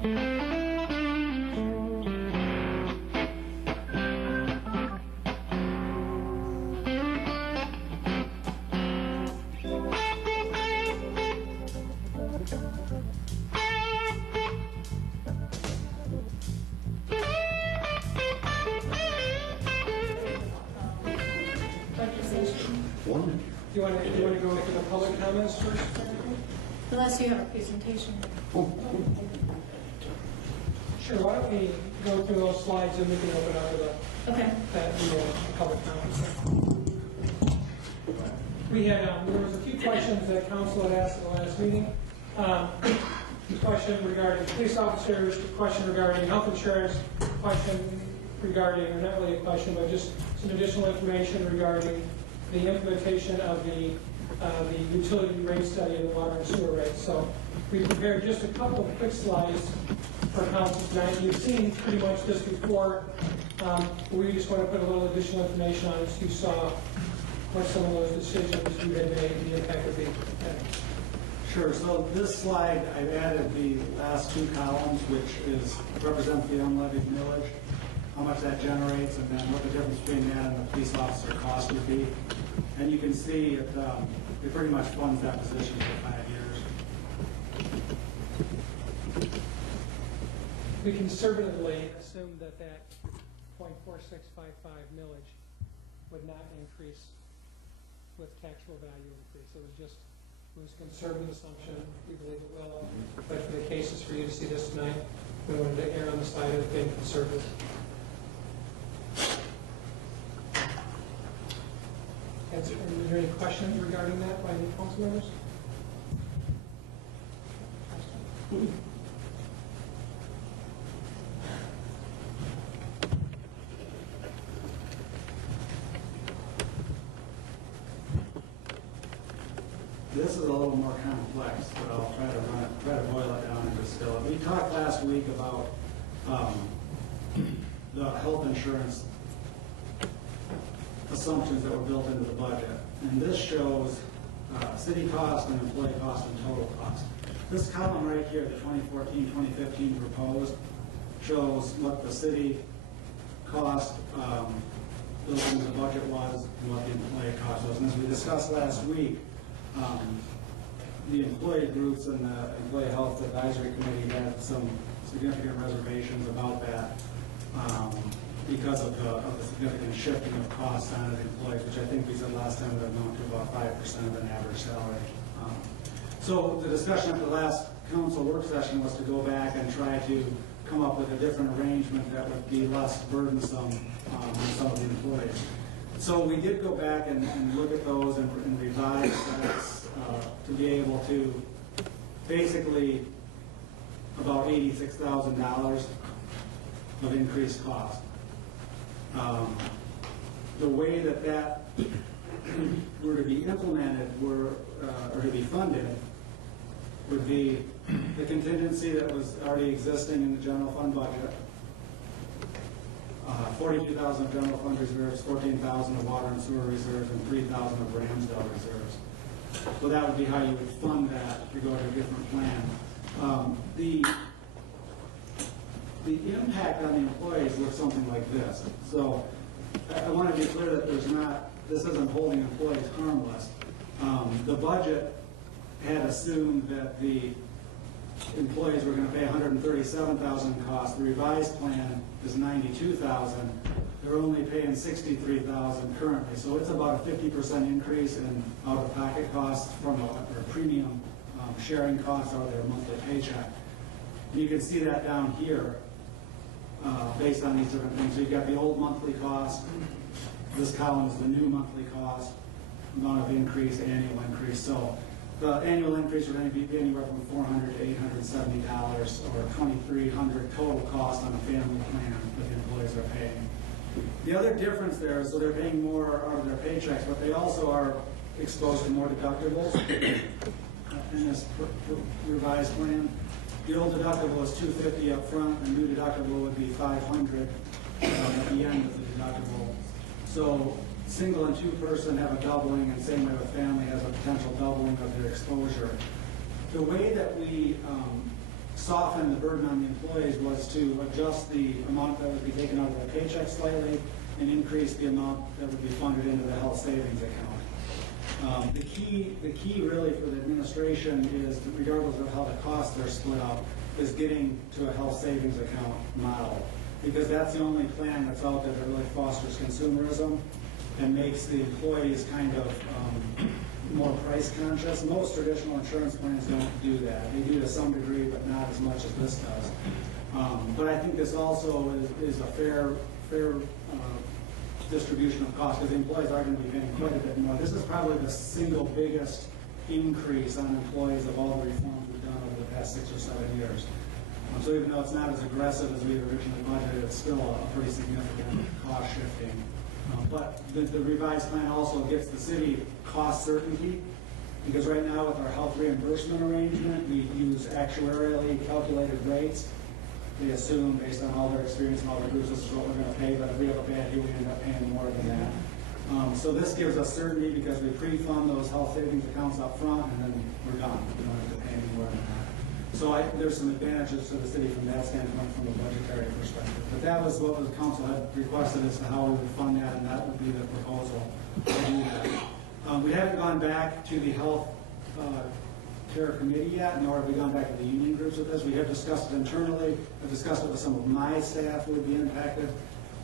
Do you want to go into the public comments first? Unless you have a presentation. Sure, why don't we go through those slides and we can open up to the public comments. We had, there was a few questions that council had asked at the last meeting. The question regarding police officers, the question regarding health insurance, question regarding, or not really a question, but just some additional information regarding the implementation of the utility rate study of the water and sewer rates. So we prepared just a couple of quick slides for council tonight. You've seen pretty much this before. We just want to put a little additional information on it so you saw what some of those decisions we had made, the impact of the Sure. So this slide, I've added the last two columns, which represent the unlevied millage, how much that generates, and then what the difference between that and the police officer cost would be. And you can see it pretty much funds that position for 5 years. We conservatively assumed that 0.4655 millage would not increase with taxable value increase. It was a conservative assumption. We believe it will. But for the cases for you to see this tonight, we wanted to err on the side of being conservative. Is there any questions regarding that by any council members? This is a little more complex, but I'll try to boil it down and distill it. We talked last week about the health insurance assumptions that were built into the budget. And this shows city cost and employee cost and total cost. This column right here, the 2014-2015 proposed, shows what the city cost built into the budget was and what the employee cost was. And as we discussed last week, the employee groups and the Employee Health Advisory Committee had some significant reservations about that because of the significant shifting of costs on the employees, which I think we said last time would amount to about 5% of an average salary. So the discussion at the last council work session was to go back and try to come up with a different arrangement that would be less burdensome on some of the employees. So we did go back and look at those and revise that to be able to basically about $86,000 of increased cost. The way that were to be implemented or to be funded would be the contingency that was already existing in the general fund budget, 42,000 of general fund reserves, 14,000 of water and sewer reserves, and 3,000 of Ramsdale reserves. So that would be how you would fund that if you go to a different plan. The impact on the employees looks something like this. So I want to be clear that this isn't holding employees harmless. The budget had assumed that the employees were going to pay $137,000 in cost. The revised plan is $92,000. They're only paying $63,000 currently. So it's about a 50% increase in out-of-pocket costs from their premium sharing costs out of their monthly paycheck. And you can see that down here based on these different things. So you've got the old monthly cost. This column is the new monthly cost, amount of increase, annual increase. So the annual increase would be anywhere from $400 to $870 or $2,300 total cost on a family plan that the employees are paying. The other difference there is so they're paying more out of their paychecks, but they also are exposed to more deductibles in this revised plan. The old deductible is $250 up front, the new deductible would be $500 at the end of the deductible. So single and two-person have a doubling, and same way with family has a potential doubling of their exposure. The way that we soften the burden on the employees was to adjust the amount that would be taken out of their paycheck slightly and increase the amount that would be funded into the health savings account. The key really for the administration is, regardless of how the costs are split up, is getting to a health savings account model. Because that's the only plan that's out there that really fosters consumerism and makes the employees kind of more price conscious. Most traditional insurance plans don't do that. They do to some degree, but not as much as this does. But I think this also is a fair distribution of costs, because the employees are going to be paying quite a bit more. This is probably the single biggest increase on employees of all the reforms we've done over the past 6 or 7 years. So even though it's not as aggressive as we had originally budgeted, it's still a pretty significant cost shifting. But the revised plan also gives the city cost certainty, because right now with our health reimbursement arrangement, we use actuarially calculated rates. They assume, based on all their experience and all their groups, this is what we're going to pay, but if we have a bad year, we end up paying more than that. So this gives us certainty because we pre-fund those health savings accounts up front, and then we're done. We don't have to pay any more than that. So there's some advantages to the city from that standpoint, from a budgetary perspective. But that was what the council had requested as to how we would fund that, and that would be the proposal to do that. We haven't gone back to the health care committee yet, nor have we gone back to the union groups with this. We have discussed it internally. I've discussed it with some of my staff who would be impacted,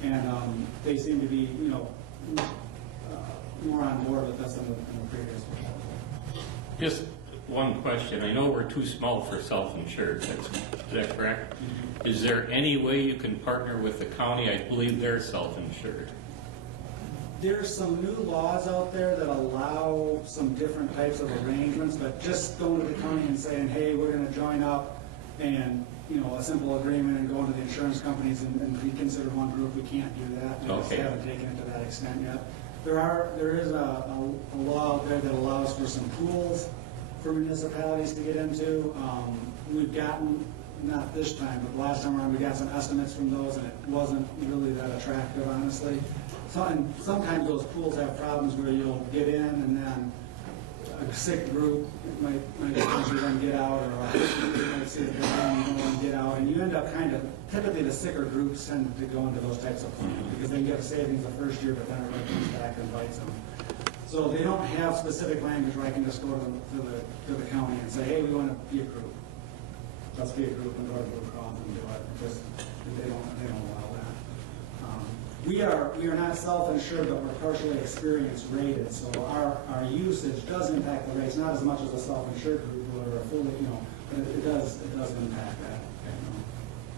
and they seem to be, more on board with this than the previous proposal. Just one question. I know we're too small for self-insured. Is that correct? Mm-hmm. Is there any way you can partner with the county? I believe they're self-insured. There's some new laws out there that allow some different types of arrangements, but just going to the county and saying, hey, we're going to join up and, a simple agreement and go into the insurance companies and be considered one group, we can't do that. We just haven't taken it to that extent yet. There is a law out there that allows for some pools for municipalities to get into. We've gotten, not this time, but last time around, we got some estimates from those, and it wasn't really that attractive, honestly. Sometimes those pools have problems where you'll get in, and then a sick group might eventually then get out, or a group might see it and get out, and you end up typically the sicker groups tend to go into those types of plans, because they get a savings the first year, but then it really comes back and bites them. So they don't have specific language where I can just go to the county and say, hey, we want to be a group. Let's be a group and go to Blue Cross and do it, because they don't allow that. We are not self-insured, but we're partially experience rated, so our usage does impact the rates, not as much as a self-insured group or a fully, but it does impact that.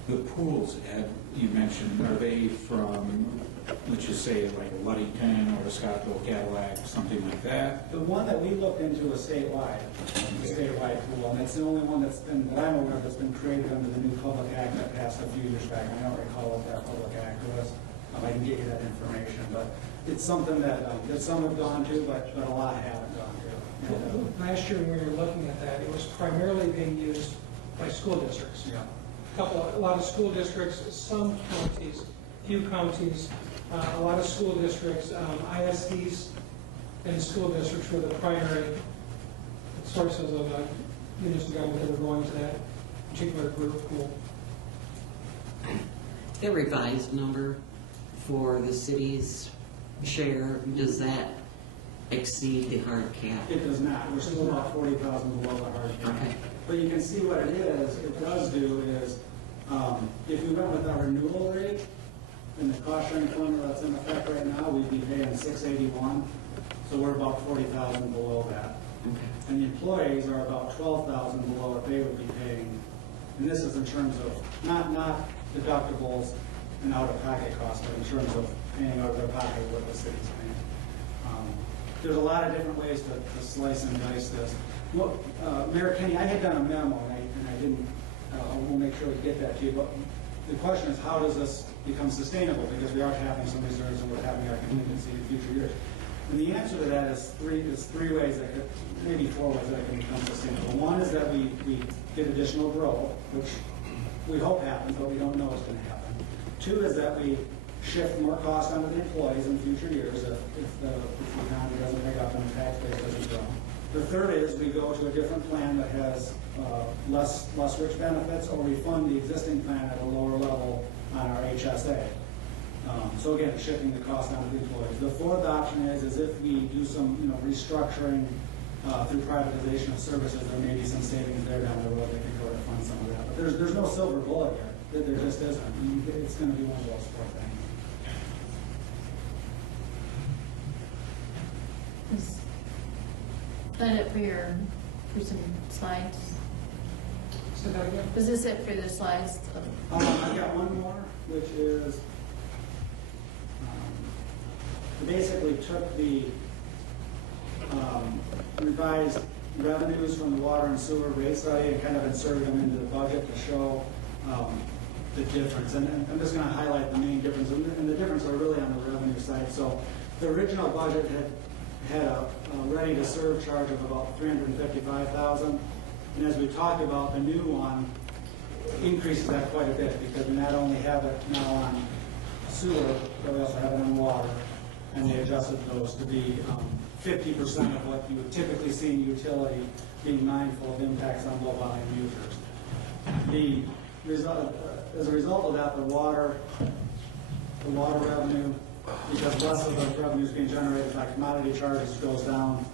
The pools, Ed, you mentioned, are they from, let's just say, like a Ludington or a Scottsville Cadillac, something like that? The one that we looked into is statewide, pool, and it's the only one that I'm aware of that's been created under the new Public Act that passed a few years back. I don't recall what that Public Act was. I can get you that information, but it's something that some have gone to, but a lot haven't gone to. Last year, when we were looking at that, it was primarily being used by school districts. Yeah. A lot of school districts, some counties, few counties, a lot of school districts, ISDs and school districts were the primary sources of municipal government that were going to that particular group pool. The revised number for the city's share, does that exceed the hard cap? It does not. We're still about 40,000 below the hard cap. Okay. But you can see what it does do is, if we went with our renewal rate and the cost sharing formula that's in effect right now, we'd be paying $681. So we're about 40,000 below that. Okay. And the employees are about 12,000 below what they would be paying. And this is in terms of not deductibles and out-of-pocket costs, but in terms of paying out of their pocket what the city's paying. There's a lot of different ways to slice and dice this. Well, Mayor Kenny, I had done a memo, and I didn't, we'll make sure we get that to you, but the question is, how does this become sustainable? Because we are having some reserves and we're having our contingency in future years. And the answer to that is three ways that could, maybe 4 ways that it can become sustainable. One is that we get additional growth, which we hope happens, but we don't know it's going to happen. 2 is that we shift more costs onto the employees in future years if the economy doesn't pick up and the tax base doesn't grow. The third is we go to a different plan that has less rich benefits, or we fund the existing plan at a lower level on our HSA. So again, shifting the cost down to the employees. The fourth option is if we do some restructuring through privatization of services, there may be some savings there down the road that can go to fund some of that. But there's no silver bullet here. There just isn't. I mean, it's going to be one of those four things. Is that it for some slides? Say that again? Was this it for the slides? I've got one more, which is we basically took the revised revenues from the water and sewer rate study and kind of inserted them into the budget to show the difference. And I'm just going to highlight the main difference. And the difference are really on the revenue side. So the original budget had a ready-to-serve charge of about $355,000. And as we talked about, the new one increases that quite a bit because we not only have it now on sewer, but we also have it on water. And they adjusted those to be 50% of what you would typically see in utility, being mindful of impacts on low-volume users. As a result of that, the water revenue, because less of the revenue is being generated by commodity charges, goes down,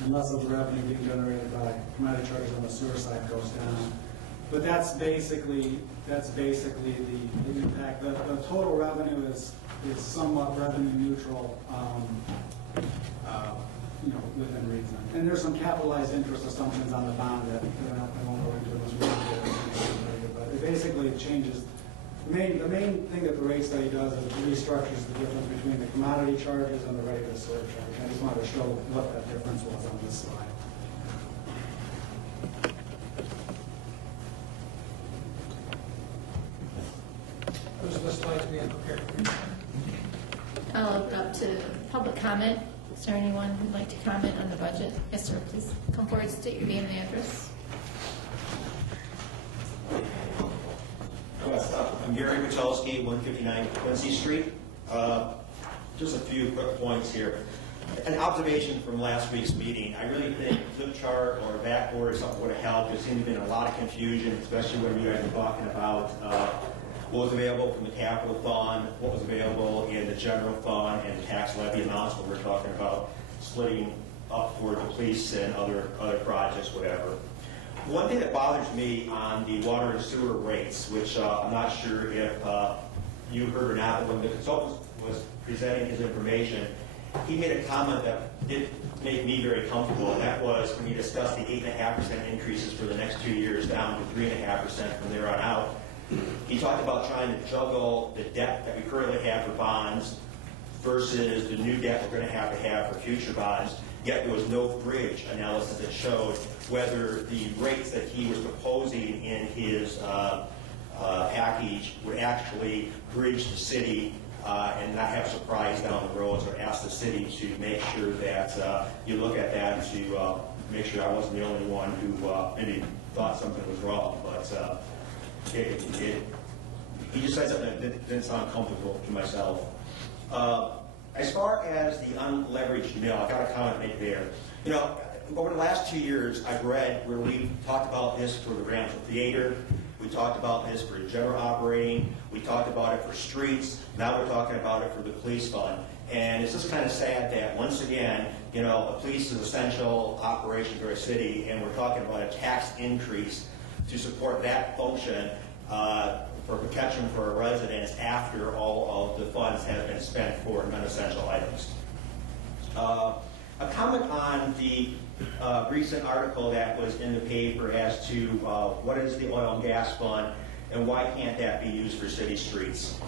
and less of the revenue being generated by commodity charges on the sewer side goes down. But that's basically the impact. The total revenue is somewhat revenue neutral, within reason. And there's some capitalized interest assumptions on the bond that I won't go into. But it basically changes. The main thing that the rate study does is it restructures the difference between the commodity charges and the ready-to-serve charge. I just wanted to show what that difference was on this slide. Those are the slides we had prepared for you. I'll open up to public comment. Is there anyone who'd like to comment on the budget? Yes, sir, please come forward, state your name and address. Yes, I'm Gary Wachowski, 159 Quincy Street. Just a few quick points here. An observation from last week's meeting. I really think a flip chart or a backboard or something would have helped. There seemed to have been a lot of confusion, especially when you guys were talking about what was available from the capital fund, what was available in the general fund, and tax levy amounts, what we're talking about splitting up for the police and other projects, whatever. One thing that bothers me on the water and sewer rates, which I'm not sure if you heard or not, but when the consultant was presenting his information, he made a comment that didn't make me very comfortable, and that was when he discussed the 8.5% increases for the next 2 years down to 3.5% from there on out. He talked about trying to juggle the debt that we currently have for bonds versus the new debt we're going to have for future bonds, yet there was no bridge analysis that showed whether the rates that he was proposing in his package would actually bridge the city and not have surprise down the road, or ask the city to make sure that you look at that to make sure I wasn't the only one who maybe thought something was wrong. But he just said something that didn't sound comfortable to myself. As far as the unleveraged mill, I've got a comment to make there. You know, over the last 2 years, I've read where we talked about this for the Ramsey Theater, we talked about this for general operating, we talked about it for streets, now we're talking about it for the police fund. And it's just kind of sad that, once again, you know, the police is an essential operation for a city, and we're talking about a tax increase to support that function for protection for our residents after all of the funds have been spent for non-essential items. A comment on the recent article that was in the paper as to what is the oil and gas fund and why can't that be used for city streets.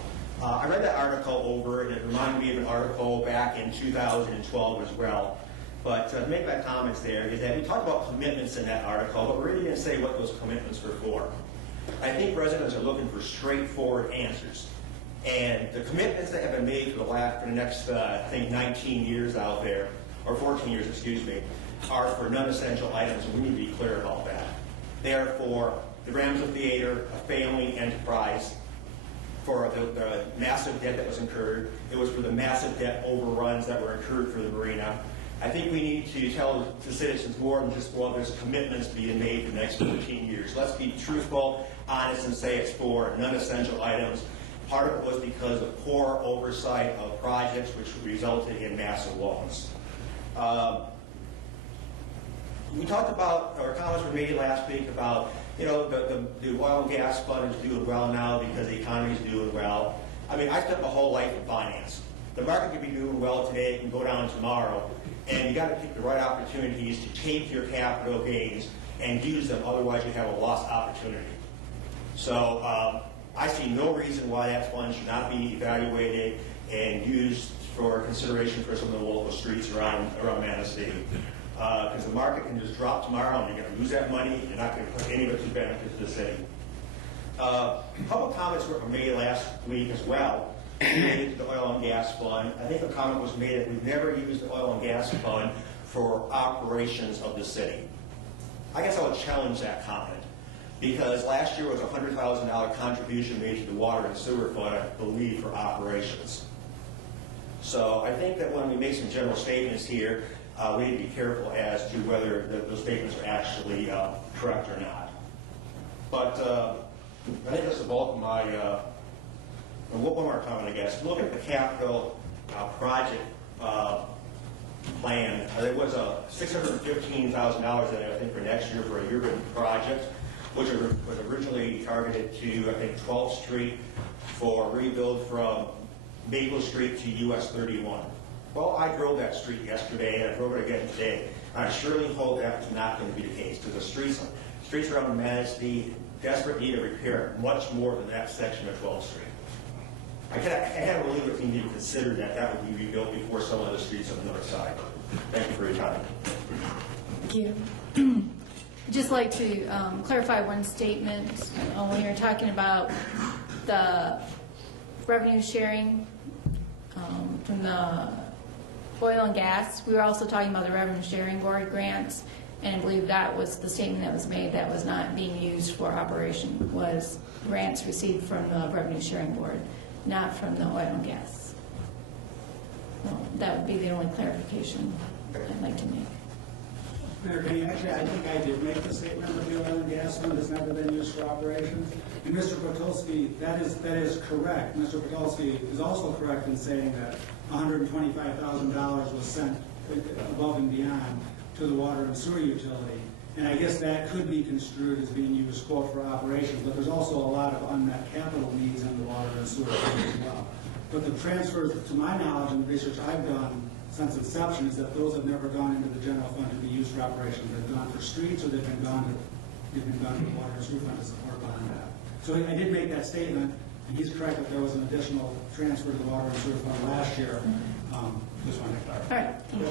I read that article over, and it reminded me of an article back in 2012 as well. But to make my comments there is that we talked about commitments in that article, but we really didn't say what those commitments were for. I think residents are looking for straightforward answers. And the commitments that have been made for the next, I think, 19 years out there, or 14 years, excuse me, are for non-essential items, and we need to be clear about that. They are for the Ramsey Theater, a failing enterprise, for the massive debt that was incurred. It was for the massive debt overruns that were incurred for the marina. I think we need to tell the citizens more than just, well, there's commitments being made for the next 14 years. Let's be truthful, honest, and say it's for non-essential items. Part of it was because of poor oversight of projects, which resulted in massive loans. We talked about, or comments were made last week about, the oil and gas fund is doing well now because the economy is doing well. I mean, I spent my whole life in finance. The market could be doing well today, it can go down tomorrow, and you got to pick the right opportunities to take your capital gains and use them, otherwise you have a lost opportunity. So I see no reason why that fund should not be evaluated and used for consideration for some of the local streets around Manistee. Because the market can just drop tomorrow and you're going to lose that money, you're not going to put any of it to benefit to the city. Public comments were made last week as well related to the oil and gas fund. I think a comment was made that we've never used the oil and gas fund for operations of the city. I guess I would challenge that comment, because last year was a $100,000 contribution made to the water and sewer fund, I believe, for operations. So I think that when we make some general statements here, we need to be careful as to whether those statements are actually correct or not. But I think that's the bulk of my, one more comment, I guess. Look at the capital project plan. There was a $615,000 that I think for next year for a urban project, which was originally targeted to, I think, 12th Street for rebuild from Maple Street to US 31. Well, I drove that street yesterday, and I drove it again today. I surely hope that's not going to be the case, because the streets around Manistee desperate need of repair, much more than that section of 12th Street. I can't believe if we need to consider that would be rebuilt before some of the streets on the north side. Thank you for your time. Thank you. I'd just like to clarify one statement. When you're talking about the revenue sharing from the oil and gas, we were also talking about the revenue sharing board grants, and I believe that was the statement that was made that was not being used for operation, was grants received from the revenue sharing board, not from the oil and gas. Well, that would be the only clarification I'd like to make. Mayor Kenny, actually, I think I did make the statement that the oil and gas fund has never been used for operations. And Mr. Potolsky, that is correct. Mr. Potolsky is also correct in saying that $125,000 was sent above and beyond to the water and sewer utility. And I guess that could be construed as being used, quote, for operations, but there's also a lot of unmet capital needs in the water and sewer utility as well. But the transfers, to my knowledge and the research I've done since inception, is that those have never gone into the general fund to be used for operations. They've gone for streets, or they've been gone to the water and sewer fund to support behind that. So I did make that statement, and he's correct that there was an additional transfer to the water and sewer fund last year. Just wanted to clarify. All right, thank you.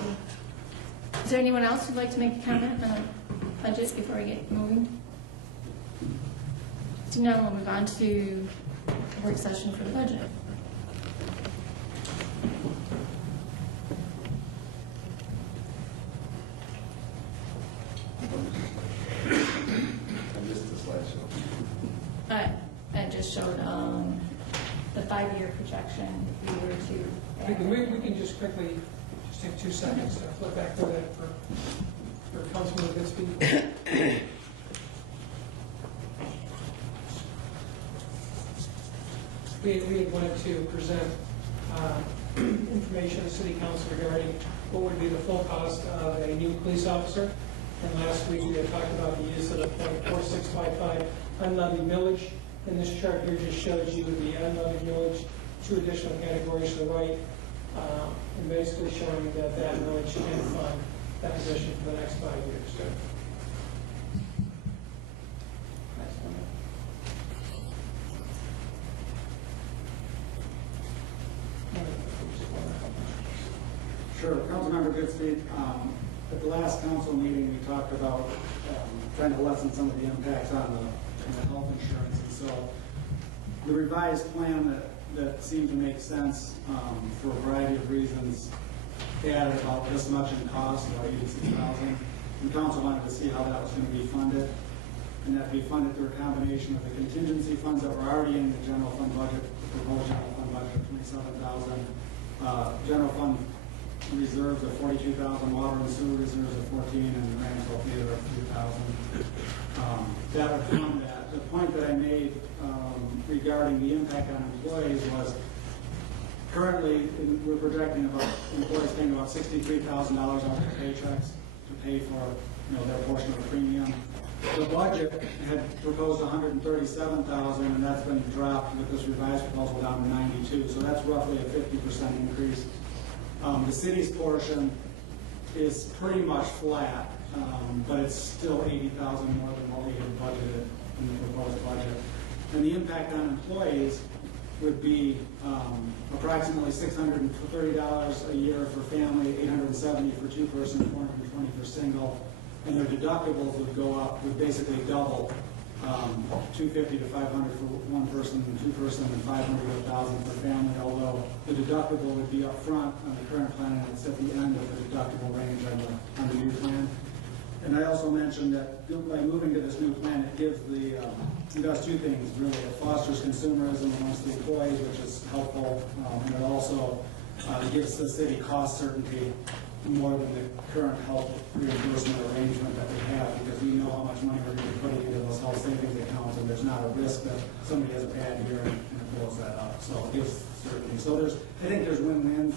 Is there anyone else who'd like to make a comment on the budget before we get moving? So now we'll move on to the work session for the budget. I missed the slideshow. I just showed the 5-year projection. If we were to We can just quickly, just take 2 seconds to flip back to that for Councilman Bitsby. We had wanted to present information to City Council regarding what would be the full cost of a new police officer. And last week we had talked about the use of the .4655 unlevied millage. And this chart here just shows you the unlevied millage, 2 additional categories to the right, and basically showing that that millage can fund that position for the next 5 years. Next one. Sure. Councilmember Goodspeed, at the last council meeting, we talked about trying to lessen some of the impacts on the health insurance. And so the revised plan that seemed to make sense for a variety of reasons added about this much in cost, about $86,000. And council wanted to see how that was going to be funded. And that be funded through a combination of the contingency funds that were already in the general fund budget, the proposed general fund budget of $27,000, general fund reserves of 42,000, water and sewer reserves of 14, and Randall Theater of 3,000. That would fund that. The point that I made regarding the impact on employees was currently we're projecting about employees paying about $63,000 out of their paychecks to pay for their portion of the premium. The budget had proposed $137,000, and that's been dropped with this revised proposal down to $92,000. So that's roughly a 50% increase. The city's portion is pretty much flat, but it's still $80,000 more than what we had budgeted in the proposed budget. And the impact on employees would be approximately $630 a year for family, $870 for two-person, $420 for single. And their deductibles would go up, would basically double, $250 to $500 for one person and two-person, and $500 to $1,000 for family, although the deductible would be up front on the current plan, and it's at the end of the deductible range on the new plan. And I also mentioned that by moving to this new plan, it gives it does two things, really. It fosters consumerism amongst the employees, which is helpful, and it also gives the city cost certainty more than the current health reimbursement arrangement that we have, because we know how much money we're going to be putting into those health savings accounts, and there's not a risk that somebody has a bad year and it blows that up. So it gives certainty. So I think there's win-wins.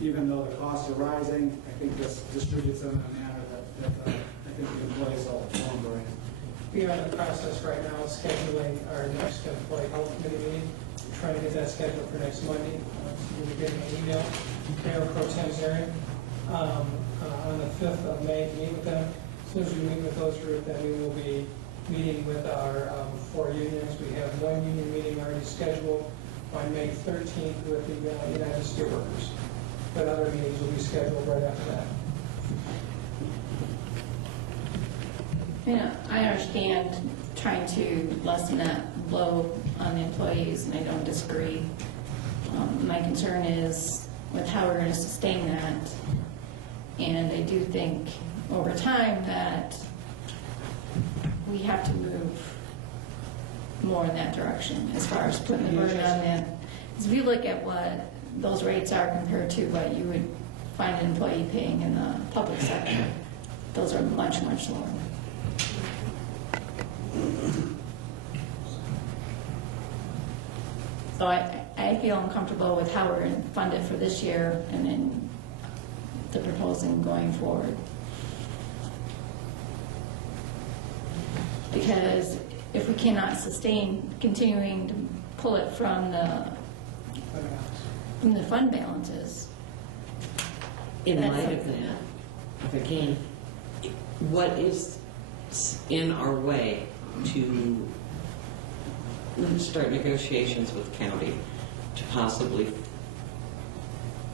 Even though the costs are rising, I think this distributes them in a manner that I think the employees will right. We are in the process right now of scheduling our next employee health committee meeting. We're trying to get that scheduled for next Monday. We'll be getting an email, Mayor Pro Tem Zering, on the 5th of May to meet with them. As soon as we meet with those group, then we will be meeting with our 4 unions. We have one union meeting already scheduled on May 13th with the United Steelworkers. But other meetings will be scheduled right after that. Yeah, I understand trying to lessen that blow on the employees, and I don't disagree. My concern is with how we're going to sustain that, and I do think over time that we have to move more in that direction as far as putting the burden on them. Because if you look at what those rates are compared to what you would find an employee paying in the public sector, those are much, much lower. So I feel uncomfortable with how we're going to fund it for this year and then the proposing going forward. Because if we cannot sustain continuing to pull it from the fund balances. In light of that, if I can, what is in our way to start negotiations with the county to possibly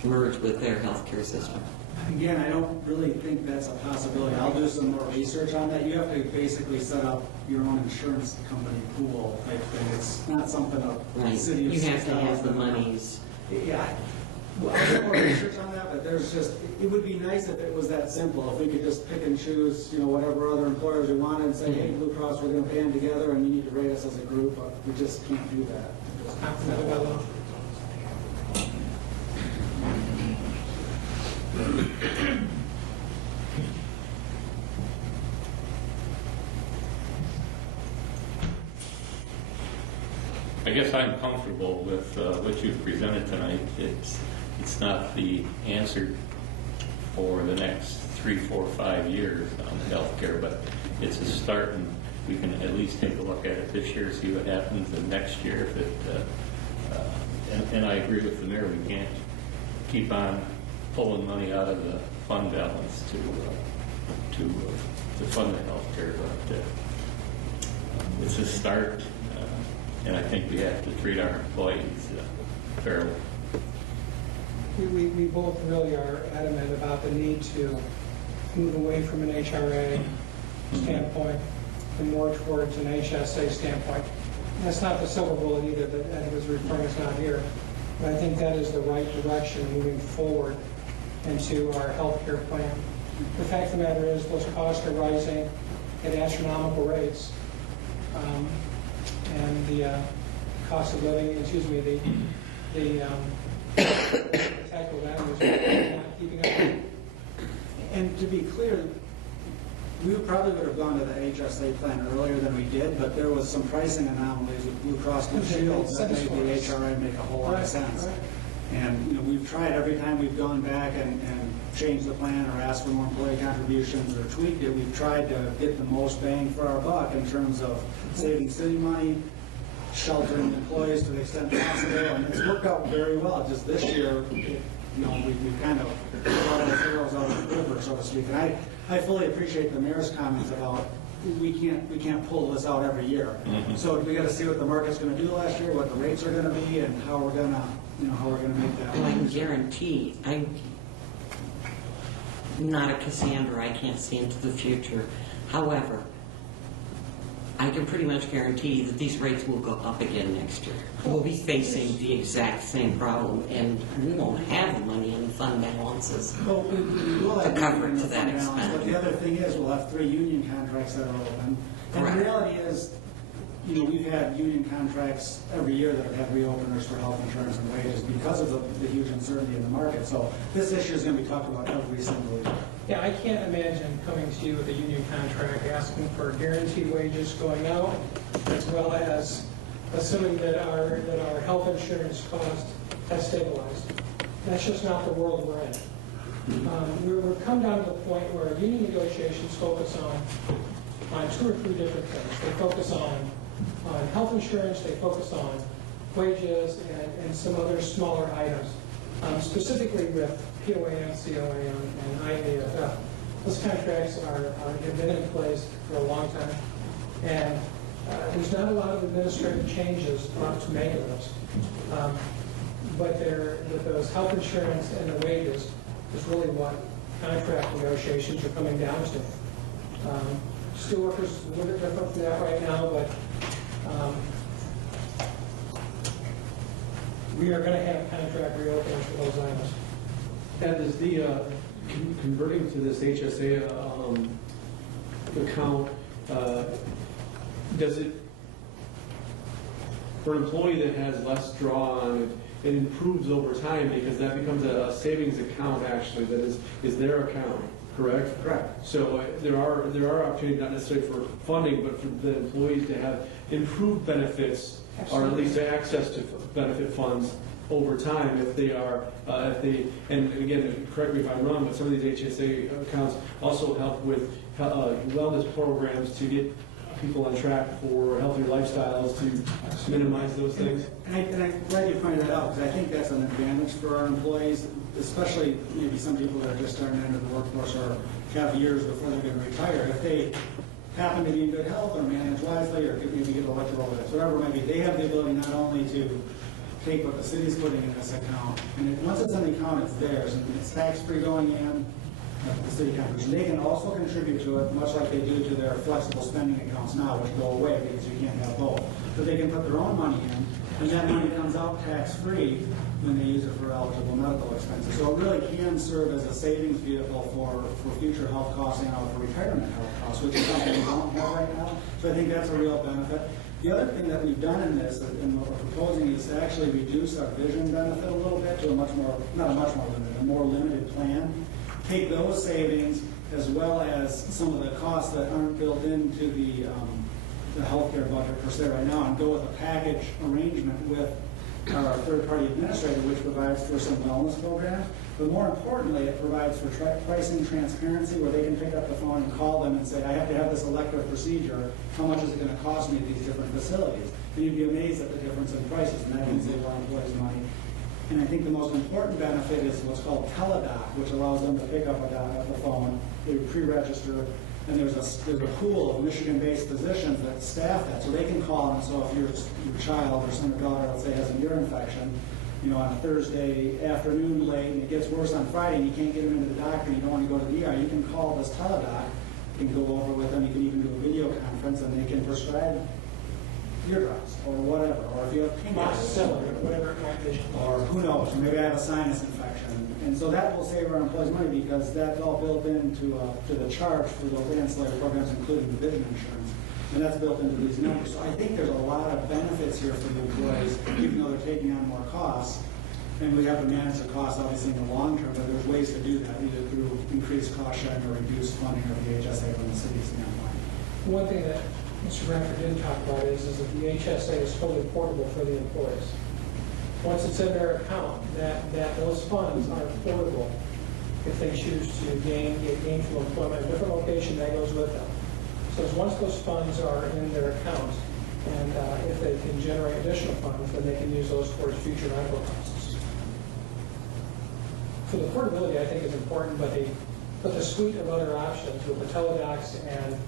merge with their healthcare system? Again, I don't really think that's a possibility. I'll do some more research on that. You have to basically set up your own insurance company pool type thing. It's not something a city of You have to 6,000 have the monies. Yeah. Well, I'll do more research on that, but there's just, it would be nice if it was that simple. If we could just pick and choose, whatever other employers we wanted and say, hey, Blue Cross, we're going to pay them together and you need to rate us as a group, but we just can't do that. I guess I'm comfortable with what you've presented tonight. It's not the answer for the next 3, 4, 5 years on healthcare, but it's a start, and we can at least take a look at it this year, see what happens, and next year if it. And I agree with the mayor. We can't keep on pulling money out of the fund balance to fund the healthcare, but it's a start. And I think we have to treat our employees fairly. We both really are adamant about the need to move away from an HRA standpoint and more towards an HSA standpoint. That's not the silver bullet either that Ed was referring, it's not here. But I think that is the right direction moving forward into our health care plan. The fact of the matter is those costs are rising at astronomical rates. And the cost of living, the taxable values are not keeping up. And to be clear, we probably would have gone to the HSA plan earlier than we did, but there was some pricing anomalies with Blue Cross Blue Shield that made the HRA make a whole lot of sense. Right. And, you know, we've tried every time we've gone back and changed the plan or asked for more employee contributions or tweaked it, we've tried to get the most bang for our buck in terms of saving city money, sheltering employees to the extent possible, and it's worked out very well. Just this year, you know, we've kind of put all those arrows out of the quiver, so to speak. And I fully appreciate the mayor's comments about we can't pull this out every year. So we got to see what the market's going to do last year, what the rates are going to be, and how we're going to, you know, how we're going to make that. Well, I can guarantee, I'm not a Cassandra, I can't see into the future. However, I can pretty much guarantee that these rates will go up again next year. We'll be facing the exact same problem, and we won't have the money in the fund balances. Well, we will have To cover money in to the that fund balance, extent. but the other thing is, we'll have 3 union contracts that are open. And Correct. the reality is, you know, we've had union contracts every year that have had reopeners for health insurance and wages because of the huge uncertainty in the market. So this issue is going to be talked about every single year. Yeah, I can't imagine coming to you with a union contract asking for guaranteed wages going out, as well as assuming that our health insurance cost has stabilized. That's just not the world we're in. We've come down to the point where union negotiations focus on 2 or 3 different things. They focus on health insurance, they focus on wages, and some other smaller items, specifically with POAM, COAM, and IAFF. Those contracts have been in place for a long time, and there's not a lot of administrative changes to make of those. But those health insurance and the wages is really what contract negotiations are coming down to. Steelworkers is a little bit different from that right now, but we are going to have contract reopenings for those items. And is the converting to this HSA account, does it, for an employee that has less draw on it, it improves over time because that becomes a savings account actually that is their account, correct? Correct. So there are opportunities, not necessarily for funding, but for the employees to have improved benefits or at least access to benefit funds over time if they are, and again, correct me if I'm wrong, but some of these HSA accounts also help with wellness programs to get people on track for healthier lifestyles to minimize those things. And I'm glad you pointed that out, because I think that's an advantage for our employees, especially maybe some people that are just starting to enter the workforce or have years before they're going to retire. If they happen to be in good health or manage wisely or maybe get elected over this, whatever it might be, they have the ability not only to take what the city's putting in this account, and once it's in the account, it's theirs, and it's tax-free going in, the city contribution. They can also contribute to it, much like they do to their flexible spending accounts now, which go away because you can't have both. But they can put their own money in, and that money comes out tax-free when they use it for eligible medical expenses. So it really can serve as a savings vehicle for future health costs and for retirement health costs, which is something we don't have right now. So I think that's a real benefit. The other thing that we've done in this, and what we're proposing, is to actually reduce our vision benefit a little bit to a much more, not a much more limited, a more limited plan. Take those savings as well as some of the costs that aren't built into the healthcare budget per se right now, and go with a package arrangement with our third-party administrator, which provides for some wellness programs. But more importantly, it provides for pricing transparency, where they can pick up the phone and call them and say, I have to have this elective procedure. How much is it going to cost me at these different facilities? And you'd be amazed at the difference in prices, and that can save our employees money. And I think the most important benefit is what's called teledoc, which allows them to pick up a doc at the phone. They pre-register, and there's a pool of Michigan-based physicians that staff that, so they can call them. So if your child or son or daughter, let's say, has an ear infection, you know, on a Thursday afternoon late, and it gets worse on Friday, and you can't get them into the doctor, and you don't want to go to the ER, you can call this teledoc. You can go over with them. You can even do a video conference, and they can prescribe eardrops or whatever, or if you have whatever it might be. or who knows, maybe I have a sinus infection. And so that will save our employees money because that's all built into to the charge for those ancillary programs, including the vision insurance. And that's built into these numbers. So I think there's a lot of benefits here for the employees, even though they're taking on more costs. And we have to manage the costs obviously in the long term, but there's ways to do that, either through increased cost sharing or reduced funding of the HSA from the city's standpoint. One thing that Mr. Bradford didn't talk about is that the HSA is fully portable for the employees. Once it's in their account, that those funds are portable if they choose to get gainful employment, a different location that goes with them. So once those funds are in their account, and if they can generate additional funds, then they can use those towards future medical costs. So the portability, I think, is important, but the suite of other options with the teledocs and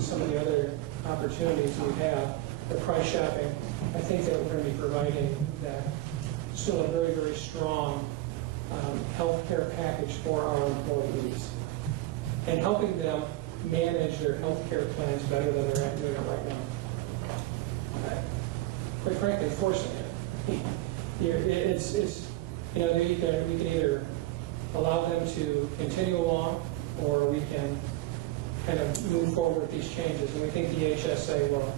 some of the other opportunities we have, the price shopping, I think that we're going to be providing that still a very, very strong healthcare package for our employees and helping them manage their healthcare plans better than they're doing it right now. Quite frankly, forcing it. It's we can either allow them to continue along, or we can kind of move forward with these changes. And we think the HSA will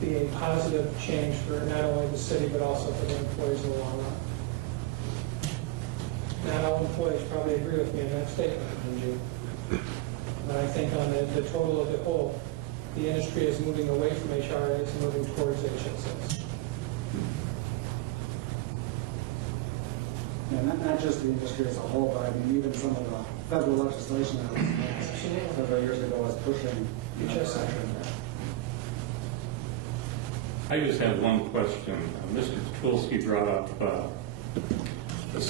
be a positive change for not only the city, but also for the employees in the long run. Not all employees probably agree with me on that statement, Angie. But I think on the total of the whole, the industry is moving away from HRAs and moving towards HSAs. Yeah, not just the industry as a whole, but I mean, even some of the federal legislation that was passed several years ago was pushing HSA. I just have one question. Mr. Tulsky brought up the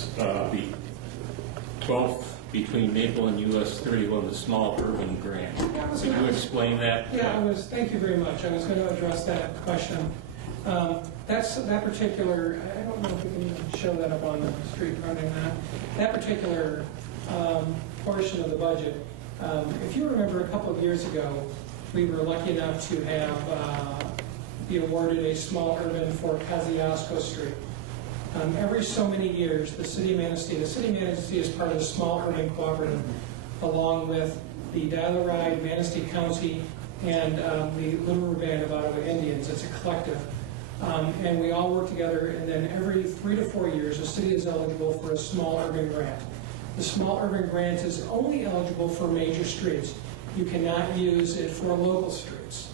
12th between Maple and US 31, the small urban grant. Could you explain that? Yeah, thank you very much. I was going to address that question. That particular, I don't know if we can show that up on the street running that. That particular portion of the budget, if you remember a couple of years ago, we were lucky enough to have be awarded a small urban for Kosciuszko Street. Every so many years, the City of Manistee is part of the Small Urban Cooperative, along with the Dial-A-Ride, Manistee County, and the Little River Band of Ottawa Indians. It's a collective. And we all work together, and then every 3 to 4 years, the city is eligible for a small urban grant. The small urban grant is only eligible for major streets. You cannot use it for local streets.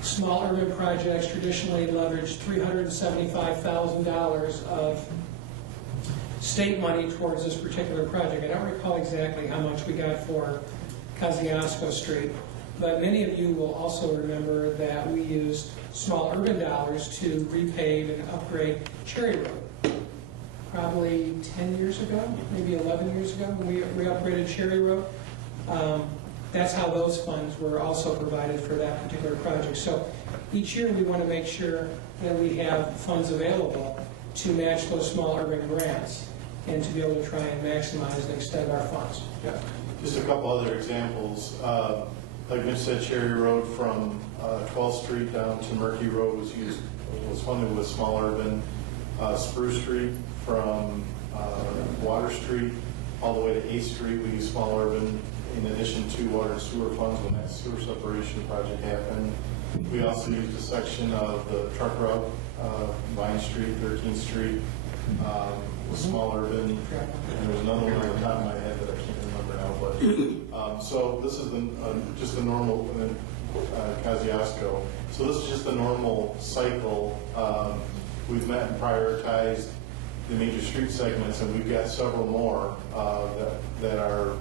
Small urban projects traditionally leverage $375,000 of state money towards this particular project. I don't recall exactly how much we got for Kosciuszko Street, but many of you will also remember that we used small urban dollars to repave and upgrade Cherry Road. Probably 10 years ago, maybe 11 years ago, when we upgraded Cherry Road. That's how those funds were also provided for that particular project. So each year we want to make sure that we have funds available to match those small urban grants and to be able to try and maximize and extend our funds. Yeah. Just a couple other examples. Like Mitch said, Cherry Road from 12th Street down to Murky Road was funded with small urban. Spruce Street from Water Street all the way to 8th Street, we used small urban in addition to water and sewer funds when that sewer separation project happened. We also used a section of the truck route, Vine Street, 13th Street, with small urban. And there was another one on the top of my head that I can't remember now. But so this is just the normal Kosciuszko. So this is just the normal cycle. We've met and prioritized the major street segments, and we've got several more that are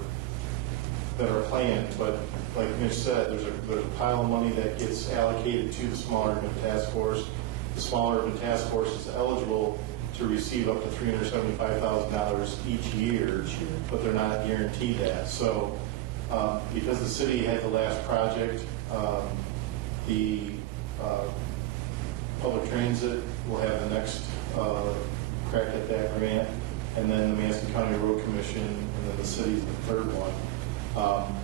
planned. But like Mitch said, there's a pile of money that gets allocated to the Small Urban Task Force. The Small Urban Task Force is eligible to receive up to $375,000 each year, but they're not guaranteed that. So because the city had the last project, the public transit will have the next crack at that grant, and then the Manistee County Road Commission, and then the city's the third one.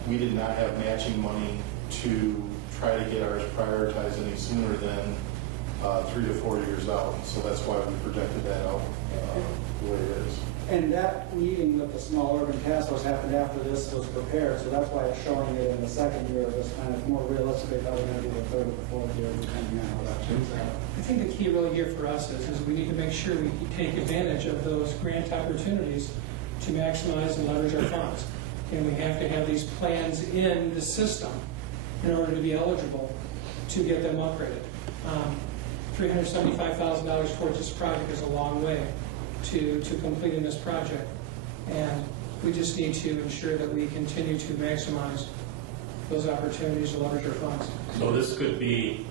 We did not have matching money to try to get ours prioritized any sooner than 3 to 4 years out, so that's why we projected that out the way it is. And that meeting with the small urban task force happened after this was prepared, so that's why it's showing it in the second year of this kind of more realistically, probably going to be the third or the fourth year, depending on how that turns out. I think the key really here for us is we need to make sure we take advantage of those grant opportunities to maximize and leverage our funds. And we have to have these plans in the system in order to be eligible to get them upgraded. $375,000 towards this project is a long way to completing this project. And we just need to ensure that we continue to maximize those opportunities to leverage our funds. So this could be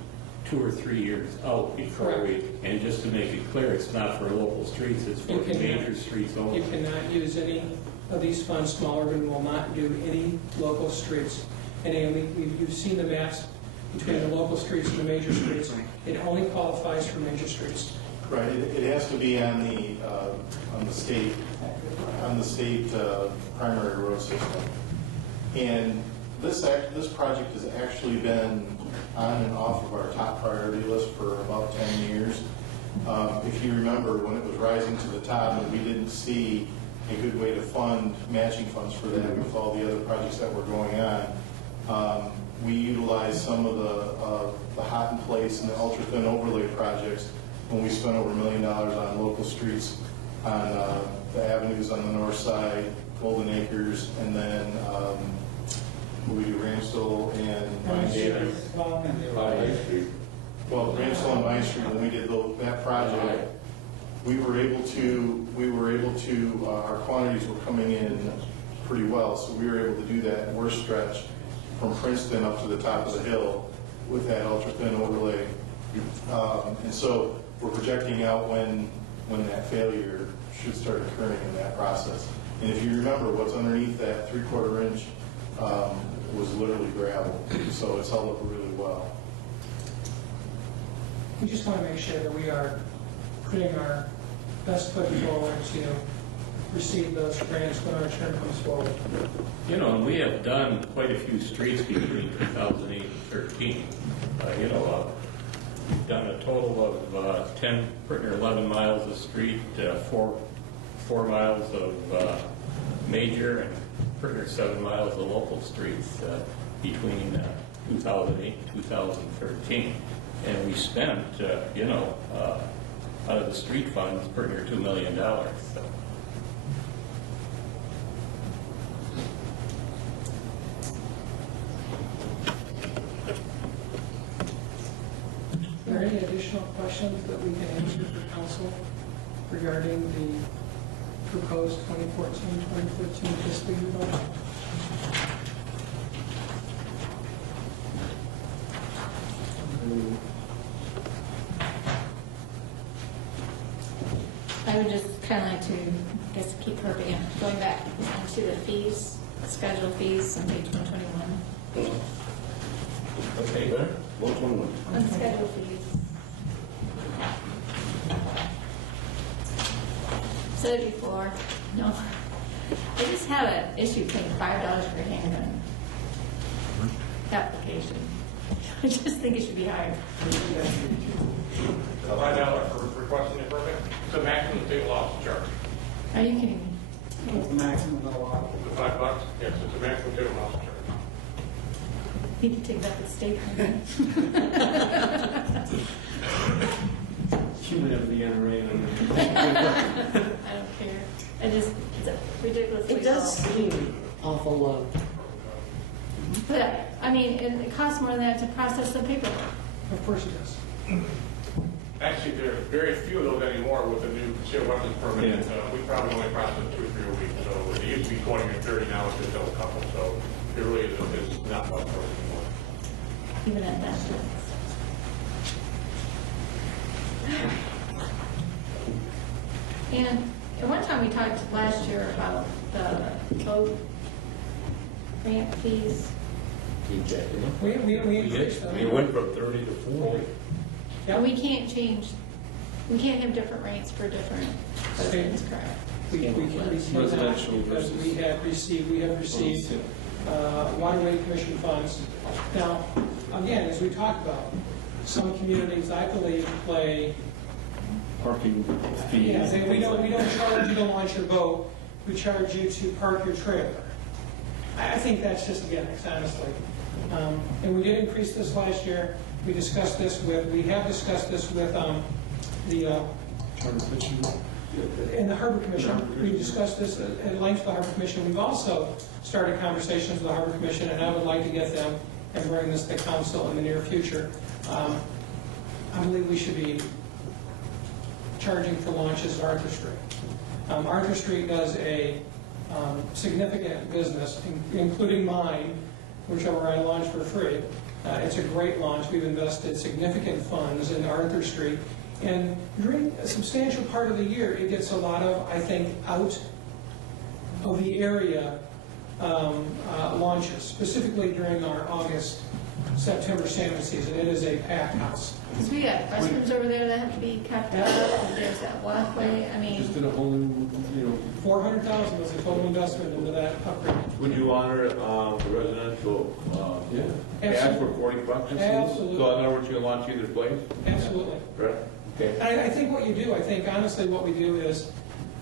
2 or 3 years out before we, and just to make it clear, it's not for local streets, it's for You cannot- major streets only. You cannot use any of these funds. Small urban will not do any local streets. And you've seen the maps between the local streets and the major streets. It only qualifies for major streets. Right, it has to be on the state primary road system. And this project has actually been on and off of our top priority list for about 10 years. If you remember, when it was rising to the top and we didn't see a good way to fund matching funds for that with all the other projects that were going on, we utilized some of the hot in place and the ultra thin overlay projects when we spent over $1 million on local streets, on the avenues on the north side, Golden Acres, and then we do Ramsdale and Vine Street. Well, Ramsdale and Vine Street, when we did that project, we were able to, our quantities were coming in pretty well, so we were able to do that worst stretch from Princeton up to the top of the hill with that ultra thin overlay. And so we're projecting out when that failure should start occurring in that process. And if you remember, what's underneath that 3/4 inch was literally gravel, so it's held up really well. We just want to make sure that we are putting our best foot forward to receive those grants when our turn comes forward. You know, and we have done quite a few streets between 2008 and 13. We've done a total of 10 or 11 miles of street, 4 miles of major, and or 7 miles of local streets between 2008 and 2013. And we spent, out of the street funds, pretty near $2 million. So. Are there any additional questions that we can answer for council regarding the proposed 2014-2015 fiscal year budget? I would just kind of like to, I guess, keep going back to the fees, schedule fees on page 121. Okay. 121. On schedule fees. Said it before, no. I just have an issue paying $5 for a handgun application. I just think it should be higher. $5 for requesting a permit, it's a maximum state law charge. Are you kidding me? What's the maximum allowed? The $5, yes, it's a maximum state law charge. Need to take that to the state. You might have the NRA on I don't care. It's a ridiculous. It does seem awful low. But, I mean, it costs more than that to process the paperwork. Of course it does. Actually, there are very few of those anymore with the new concealed weapons permit. We probably only process 2 or 3 a week, so it used to be 20 or 30, now it's just a couple, so it really is not much for anymore. Even at that. And at one time we talked last year about the code grant fees. We increased them. We went from 30 to 40. And we can't have different rates for different residents, correct? We can Residential because versus- we have received waterway commission funds. Now, again, as we talked about, some communities, I believe, play parking fee. Yeah, we don't charge you to launch your boat, we charge you to park your trailer. I think that's just gimmicks, honestly. And we did increase this last year. We have discussed this with in the Harbor Commission. We discussed this at length with the Harbor Commission. We've also started conversations with the Harbor Commission, and I would like to get them and bring this to council in the near future. I believe we should be charging for launches at Arthur Street. Arthur Street does a significant business, including mine, whichever I launch for free. It's a great launch. We've invested significant funds in Arthur Street. And during a substantial part of the year, it gets a lot of, I think, out of the area launches, specifically during our August, September salmon season. It is a packed house. Because we got restrooms over there that have to be kept up, and there's that walkway, I mean. Just did a whole new, $400,000 was the total investment into that upgrade. Would you honor the residential ad for $40? Absolutely. So in other words, you'll launch either place? Absolutely. Right. Okay. And I think what you do, honestly, what we do is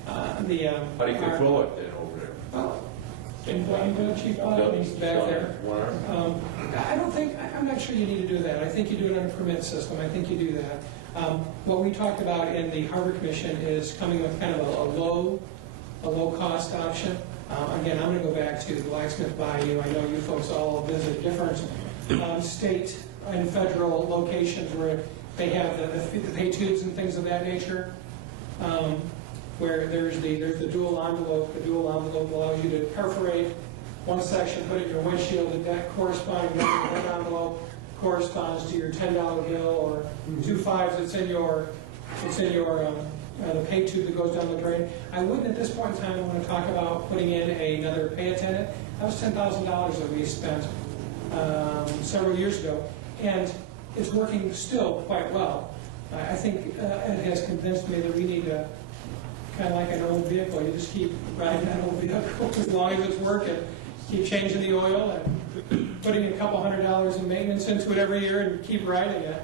How do you control it then over there? Well, Chief Bobby's back there. I'm not sure you need to do that. I think you do it on a permit system. I think you do that. What we talked about in the Harbor Commission is coming with kind of a low-cost option. Again, I'm going to go back to the Blacksmith Bayou. I know you folks all visit different state and federal locations where they have the pay tubes and things of that nature. Where there's the dual envelope. The dual envelope allows you to perforate one section, put it in your windshield, and that corresponding one envelope corresponds to your $10 bill or 2 5s. It's in your the pay tube that goes down the drain. I wouldn't at this point in time want to talk about putting in another pay attendant. That was $10,000 that we spent several years ago, and it's working still quite well. I think it has convinced me that we need to, kind of like an old vehicle, you just keep riding that old vehicle as long as it's working. Keep changing the oil and putting a couple $100 in maintenance into it every year and keep riding it.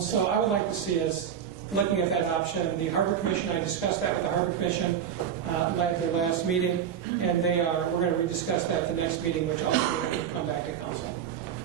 So I would like to see us looking at that option. The Harbor Commission, I discussed that with the Harbor Commission at their last meeting, and we're going to rediscuss that at the next meeting, which also will come back to council.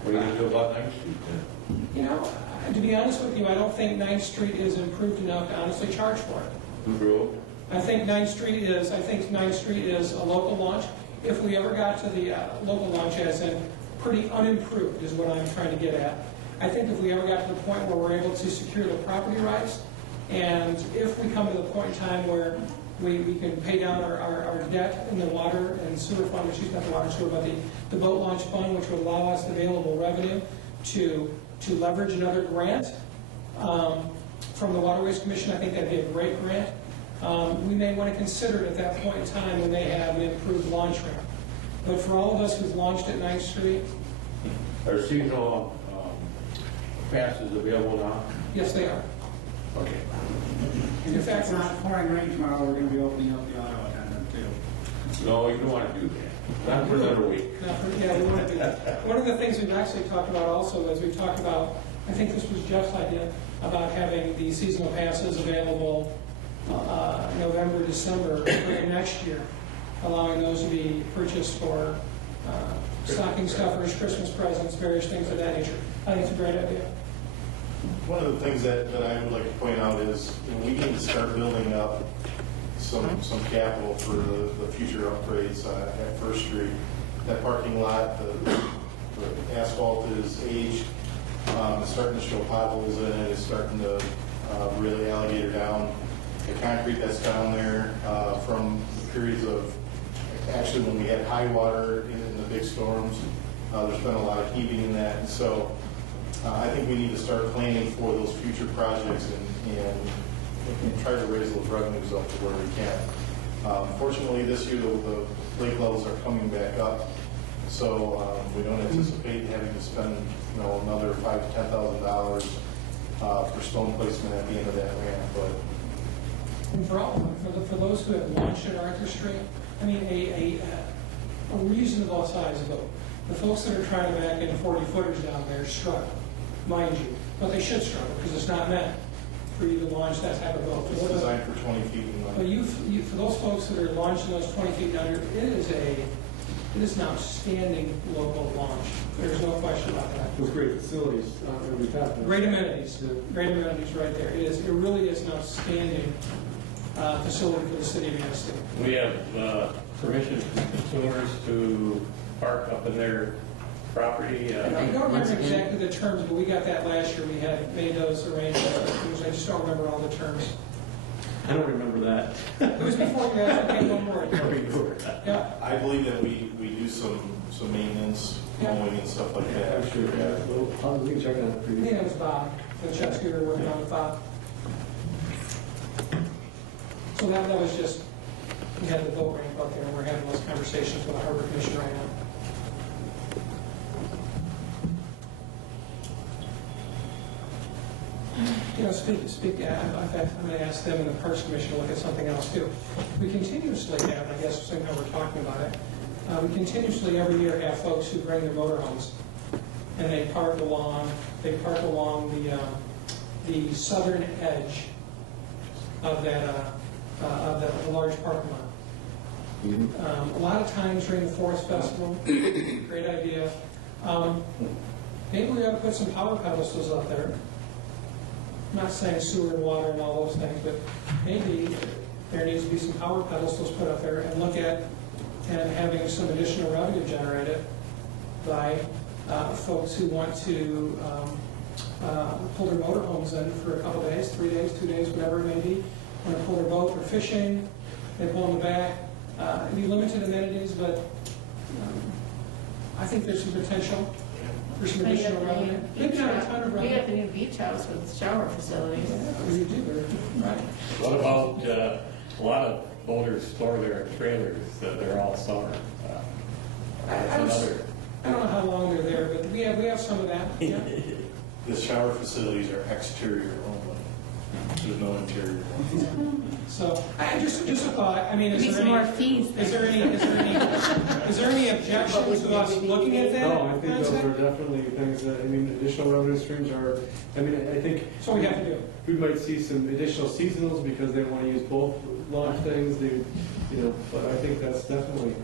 What are you going to do about 9th Street then? To be honest with you, I don't think 9th Street is improved enough to honestly charge for it. Improved? I think 9th Street is a local launch. If we ever got to the local launch as in pretty unimproved is what I'm trying to get at. I think if we ever got to the point where we're able to secure the property rights, and if we come to the point in time where we can pay down our debt in the water and sewer fund, which is not the water and sewer, but the boat launch fund, which would allow us available revenue to leverage another grant from the Waterways Commission, I think that'd be a great grant. We may want to consider it at that point in time when they have an improved launch ramp. But for all of us who've launched at 9th Street, Are seasonal passes available now? yes, they are. Okay. And if it's not pouring rain tomorrow, we're going to be opening up the auto attendant too. No, you don't want to do that. Not for another week. Yeah, we want to do that. One of the things we've actually talked about also is we've talked about, I think this was Jeff's idea, about having the seasonal passes available November, December for next year, allowing those to be purchased for stocking stuffers, Christmas presents, various things of that nature. I think it's a great idea. One of the things that I would like to point out is, we need to start building up some capital for the future upgrades at First Street. That parking lot, the asphalt is aged, it's starting to show potholes in it, it's starting to really alligator down. The concrete that's down there from periods of, actually when we had high water in the big storms, there's been a lot of heaving in that. And so I think we need to start planning for those future projects and try to raise those revenues up to where we can. Fortunately, this year the lake levels are coming back up, so we don't anticipate having to spend another $5,000 to $10,000 for stone placement at the end of that ramp. But And for those who have launched at Arthur Street, I mean, a reasonable size boat. The folks that are trying to back in 40-footers down there struggle, mind you, but they should struggle because it's not meant for you to launch that type of boat. It's designed for 20 feet and But under. for those folks that are launching those 20 feet and under, it is an outstanding local launch. There's no question about that. With great facilities, every time. Great amenities right there. It really is an outstanding facility for the city of Manistee. We have permission from consumers to park up in their property. I don't remember exactly the terms, but we got that last year. We had made those arrangements. I just don't remember all the terms. I don't remember that. It was before you guys came on board. Yeah, I believe that we do some maintenance, mowing and stuff like that. I'm sure, yeah. Well, we can check on it for I you. think it was Bob, the Chuck Scooter working on with Bob. So that was just, we had the boat ramp up there, and we're having those conversations with the harbor commission right now. You know, in fact, I'm going to ask them and the Parks Commission to look at something else too. We continuously have, I guess, somehow we're talking about it, we continuously every year have folks who bring their motorhomes, and they park along the southern edge of the large parking lot. A lot of times during the Forest Festival, great idea. Maybe we ought to put some power pedestals up there. I'm not saying sewer and water and all those things, but maybe there needs to be some power pedestals put up there and look at and having some additional revenue generated by folks who want to pull their motorhomes in for a couple days, 3 days, 2 days, whatever it may be. Want to pull their boat or fishing, they pull in the back. It'd be limited amenities, but I think there's some potential for some additional revenue. Maybe not a ton of We revenue. got the new beach house with shower facilities. Yeah, you do, right. What about, a lot of boaters store their trailers, they're all summer. That's another. I don't know how long they're there, but we have some of that. Yeah. The shower facilities are exterior only. There's no interior ones. So, just a thought, I mean, Maybe is there some more any, fees. is there any objection to us looking at that No, I think those are concept? definitely things that, I mean, additional revenue streams are, I mean, I think. That's what we have to do. We might see some additional seasonals because they want to use both launch things, but I think that's definitely,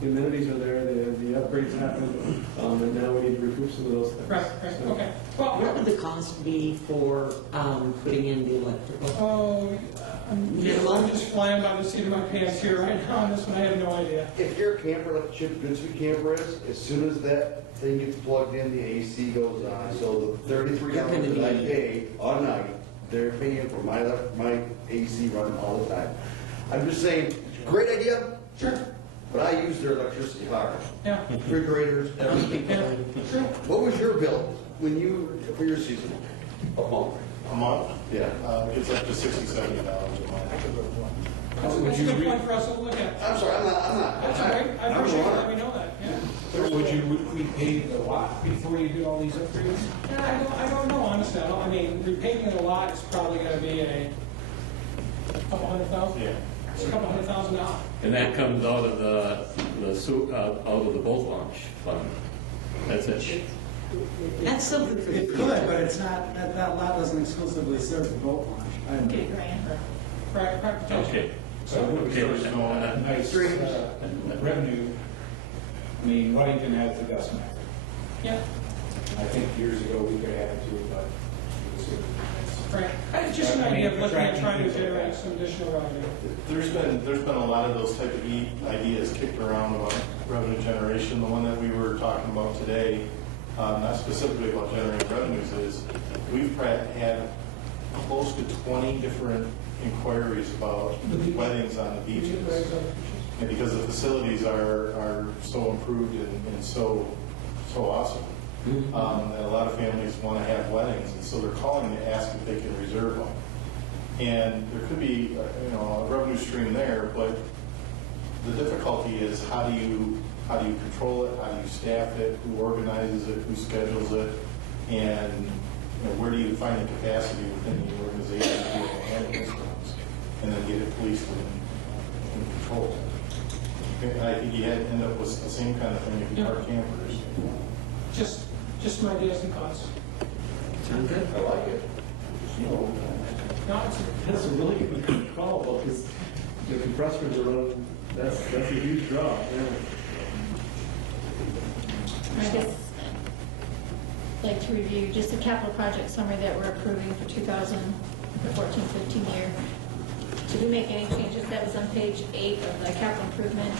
the amenities are there, the upgrades happen, and now we need to recoup some of those things. Right, So- okay. Well, What would the cost be for putting in the electrical? oh, I'm just flying by the seat of my pants here right now on this one, I have no idea. If you're a camper like Chip Goodsey camper is, as soon as that thing gets plugged in, the AC goes on. So the $33 that I pay a night, they're paying for my AC running all the time. I'm just saying, great idea, Sure, but I use their electricity hard. yeah, Refrigerators, everything. yeah, sure. What was your bill for your season? A month? A month, Yeah. it's up to $60, $70 a month. That's a good point for us to look at. I'm sorry, I'm not. That's all right, I I'm appreciate a you runner. letting me know that, yeah. Would we pay the lot before you do all these upgrades? Yeah, I don't know, honestly, I mean, repaving of the lot is probably gonna be a couple $100,000. Yeah. It's a couple $100,000. And that comes out of out of the boat launch fund. That's it. That's something for It could, but it's not, that lot doesn't exclusively serve the boat launch. Get a grant. Right, potential. Okay. So Okay. there's no nice revenue. I mean, Weddington has the dust matter. Yeah, I think years ago we could add it to it, but it was sort of nice. right. It's just an idea of looking at trying to Attracting people. generate some additional revenue. There's been a lot of those type of ideas kicked around about revenue generation. The one that we were talking about today, not specifically about generating revenues, is we've had close to 20 different inquiries about weddings on the beaches. And because the facilities are so improved and so awesome, that a lot of families want to have weddings, and so they're calling to ask if they can reserve one. And there could be, a revenue stream there, but the difficulty is how do you control it, how do you staff it, who organizes it, who schedules it, and where do you find the capacity within the organization to be able to handle those things, and then get it policed and controlled. And I think you end up with the same kind of thing if you park campers. Just some ideas and thoughts. Sound good? I like it. No, that's a really good call, because the compressors are running, that's a huge draw, yeah. I guess I'd like to review just the capital project summary that we're approving for 2014-15 year. Did we make any changes? That was on page 8 of the capital improvement.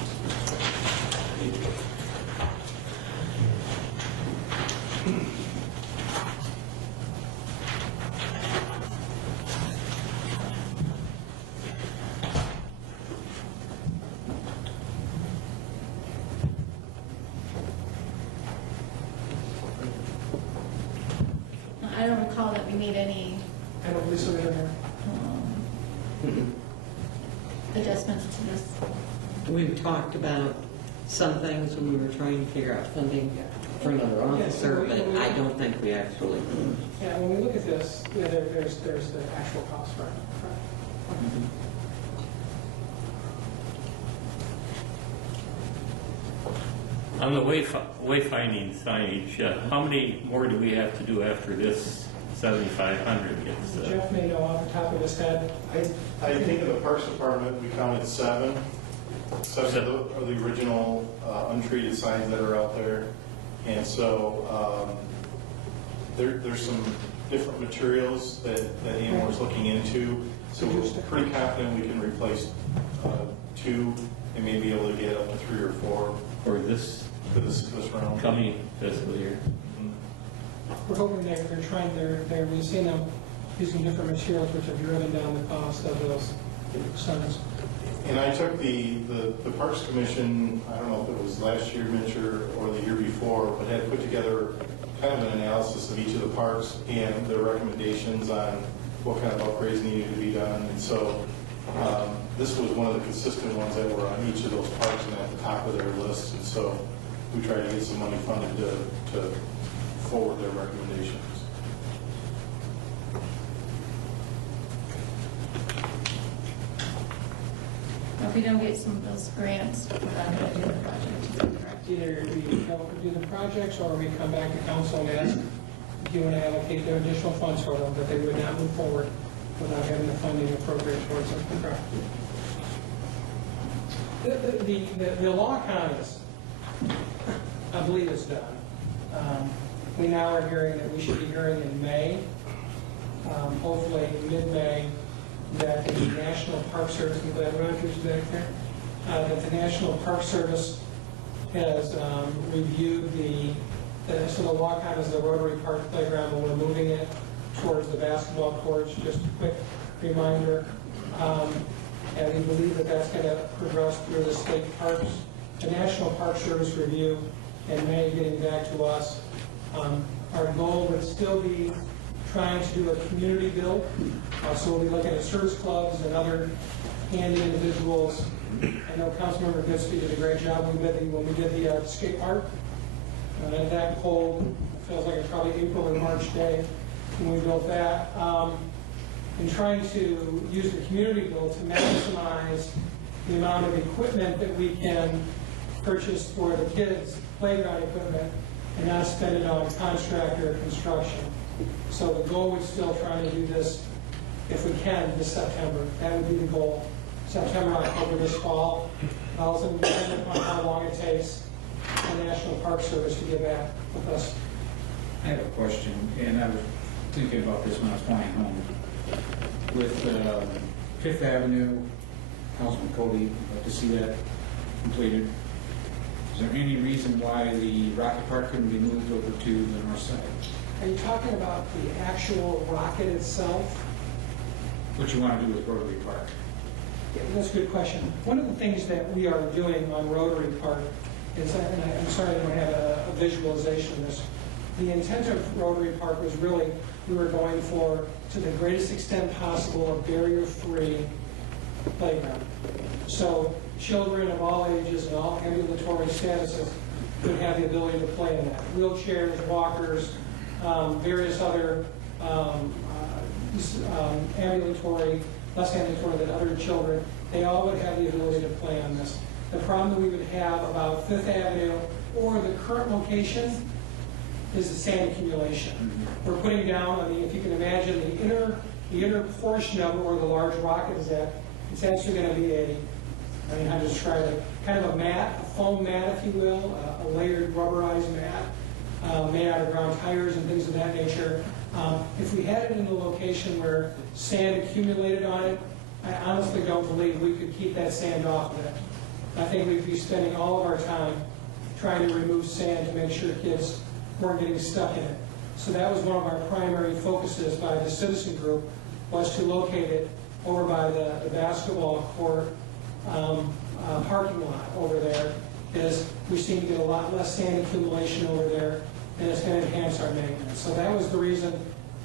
I don't recall that we made any I don't believe so either. adjustments to this. We've talked about some things when we were trying to figure out funding for another officer, but I don't think we actually. Yeah, when we look at this, yeah, there's the actual cost, right? On the wayfinding signage, how many more do we have to do after this 7,500 gets? Jeff may know off the top of his head. I think in the Parks Department, we counted seven of the original untreated signs that are out there. And so there's some different materials that Amor's looking into. So we're pretty confident we can replace 2 and maybe able to get up to 3 or 4 For this round. coming fiscal year? We're hoping we've seen them using different materials which have driven down the cost of those signs. And I took the Parks Commission, I don't know if it was last year, Mitch, or the year before, but had put together kind of an analysis of each of the parks and their recommendations on what kind of upgrades needed to be done. And so this was one of the consistent ones that were on each of those parks and at the top of their list. And so we tried to get some money funded to forward their recommendations. If we don't get some of those grants, we're not going to do the project. Is that correct? Either we don't do the projects or we come back to council and ask if you want to allocate their additional funds for them, but they would not move forward without having the funding appropriate towards them. The law counties, I believe is done. We now are hearing that we should be hearing in May, hopefully mid-May, that the National Park Service, I'm glad Rogers is back there, that the National Park Service has reviewed so the walk out is the Rotary Park playground, and we're moving it towards the basketball courts. Just a quick reminder. And we believe that that's going to progress through the state parks. The National Park Service review in May, getting back to us. Our goal would still be trying to do a community build. So we'll be looking at service clubs and other handy individuals. I know Councilmember Goodspeed did a great job when we did the skate park. And that cold, feels like it's probably April or March day when we built that. And trying to use the community build to maximize the amount of equipment that we can purchase for the kids, playground equipment, and not spend it on contractor construction. So the goal would still try to do this, if we can, this September. That would be the goal. September, October, this fall. Also depending upon how long it takes the National Park Service to get back with us. I have a question, and I was thinking about this when I was flying home. With Fifth Avenue, Councilman Cody, I'd like to see that completed. Is there any reason why the Rocket Park couldn't be moved over to the north side? Are you talking about the actual rocket itself? What you want to do with Rotary Park? Yeah, that's a good question. One of the things that we are doing on Rotary Park is, and I'm sorry I don't have a visualization of this, the intent of Rotary Park was really, we were going for, to the greatest extent possible, a barrier-free playground. So children of all ages and all ambulatory statuses could have the ability to play in that. Wheelchairs, walkers, various other ambulatory, less ambulatory than other children, they all would have the ability to play on this. The problem that we would have about Fifth Avenue or the current location is the sand accumulation. We're putting down, I mean, if you can imagine the inner portion of it where the large rock is at, it's actually going to be how to describe it, kind of a mat, a foam mat, if you will, a layered rubberized mat made out of ground tires and things of that nature. If we had it in a location where sand accumulated on it, I honestly don't believe we could keep that sand off of it. I think we'd be spending all of our time trying to remove sand to make sure kids weren't getting stuck in it. So that was one of our primary focuses by the citizen group, was to locate it over by the basketball court parking lot over there, is we seem to get a lot less sand accumulation over there, and it's going to enhance our maintenance. So that was the reason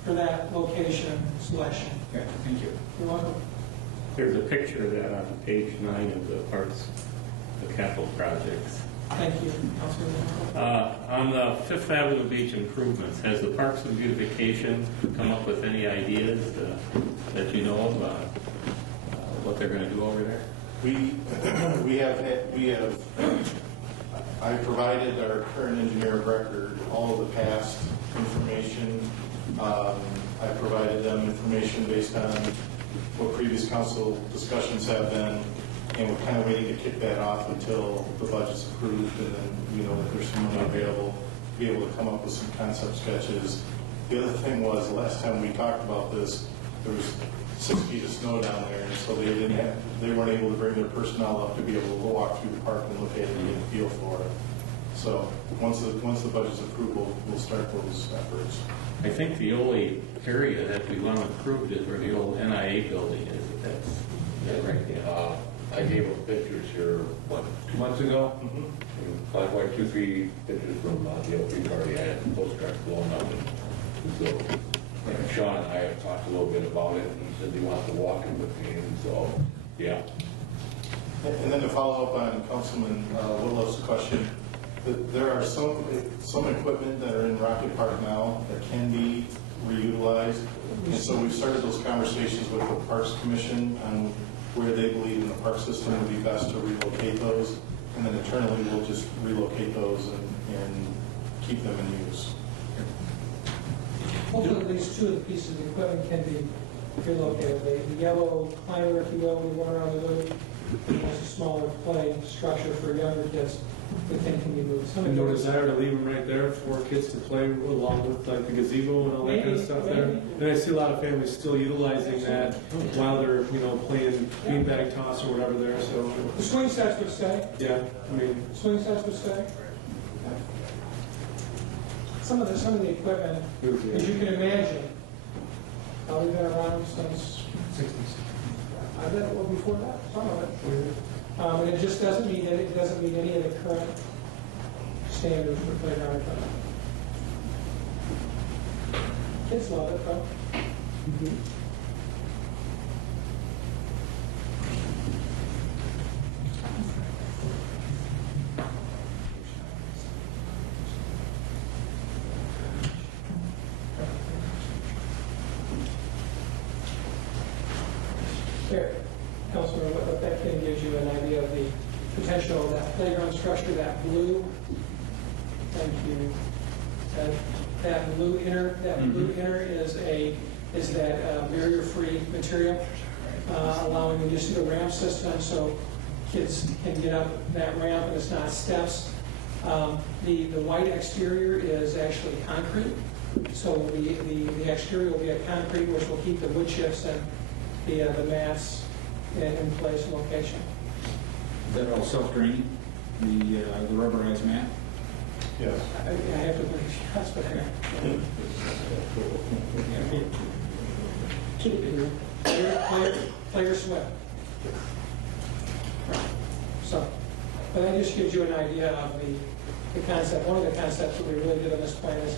for that location selection. Okay, thank you. You're welcome. There's a picture of that on page 9 of the parks, the capital projects. Thank you, Councilman. On the Fifth Avenue Beach improvements, has the Parks and Beautification come up with any ideas that you know of what they're going to do over there? I provided our current engineer of record all of the past information. I provided them information based on what previous council discussions have been, and we're kind of waiting to kick that off until the budget's approved, and then we know that there's some money available to be able to come up with some concept sketches. The other thing was, the last time we talked about this, there was 6 feet of snow down there, and so they weren't able to bring their personnel up to be able to walk through the park and look at it and get a feel for it. So once the budget's approved, we'll start those efforts. I think the only area that we want improved is where the old NIA building is. That's right. Yeah. I gave them pictures here, 2 months ago? Like 2, 3 pictures from the LP party. I had the postcards blown up. And so Sean and I have talked a little bit about it, and he said he wants to walk in with me, and so, yeah. And then to follow up on Councilman Willow's question, there are some equipment that are in Rocket Park now that can be reutilized. And so we've started those conversations with the Parks Commission on where they believe in the park system would be best to relocate those. And then internally, we'll just relocate those and keep them in use. Hopefully, at least 2 of the pieces of equipment can be relocated. The yellow climber, if you will, we went around the loop, and there's a smaller play structure for younger kids we think can be moved. And no desire to leave them right there for kids to play along with, like the gazebo and all that kind of stuff there. And I see a lot of families still utilizing that while they're, playing beanbag toss or whatever there, so. The swing sets would stay. Yeah, Swing sets would stay. Some of the equipment, as you can imagine, we've been around since 60s. I bet it was before that, some of it. And it just doesn't meet any of the current standards for playground equipment. Kids love it, though. There, Councilor, what that can gives you an idea of the potential of that playground structure, that blue. Thank you. That blue inner is that barrier-free material, allowing the use of the ramp system so kids can get up that ramp and it's not steps. The white exterior is actually concrete, so the exterior will be a concrete, which will keep the wood chips and the mats in place and location. Is that all self-draining, the rubberized mat? Yes. I have to believe yes, but keep it play or swim. So, but that just gives you an idea of the concept. One of the concepts that we really did on this plan is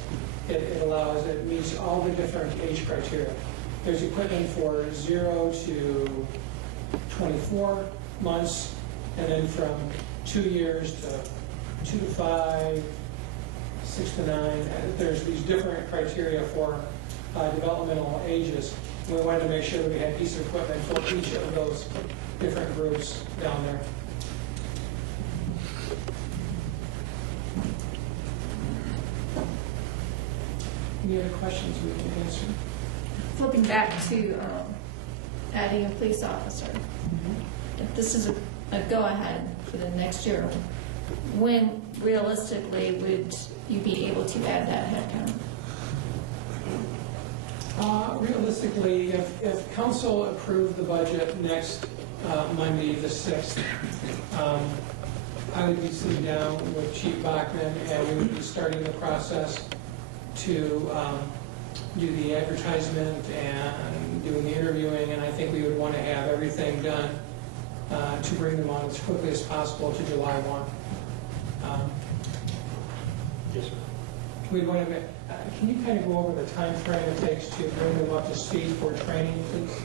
it meets all the different age criteria. There's equipment for 0 to 24 months, and then from 2 years to 2 to 5, 6 to 9. There's these different criteria for developmental ages. We wanted to make sure that we had a piece of equipment for each of those different groups down there. Any other questions we can answer? Flipping back to adding a police officer. If this is a go-ahead for the next year, when realistically would you be able to add that headcount? Realistically, if council approved the budget next Monday, the 6th, I would be sitting down with Chief Bachman, and we would be starting the process to do the advertisement and doing the interviewing, and I think we would want to have everything done to bring them on as quickly as possible to July 1. Yes, sir. We want to, can you kind of go over the time frame it takes to bring them up to speed for training, please?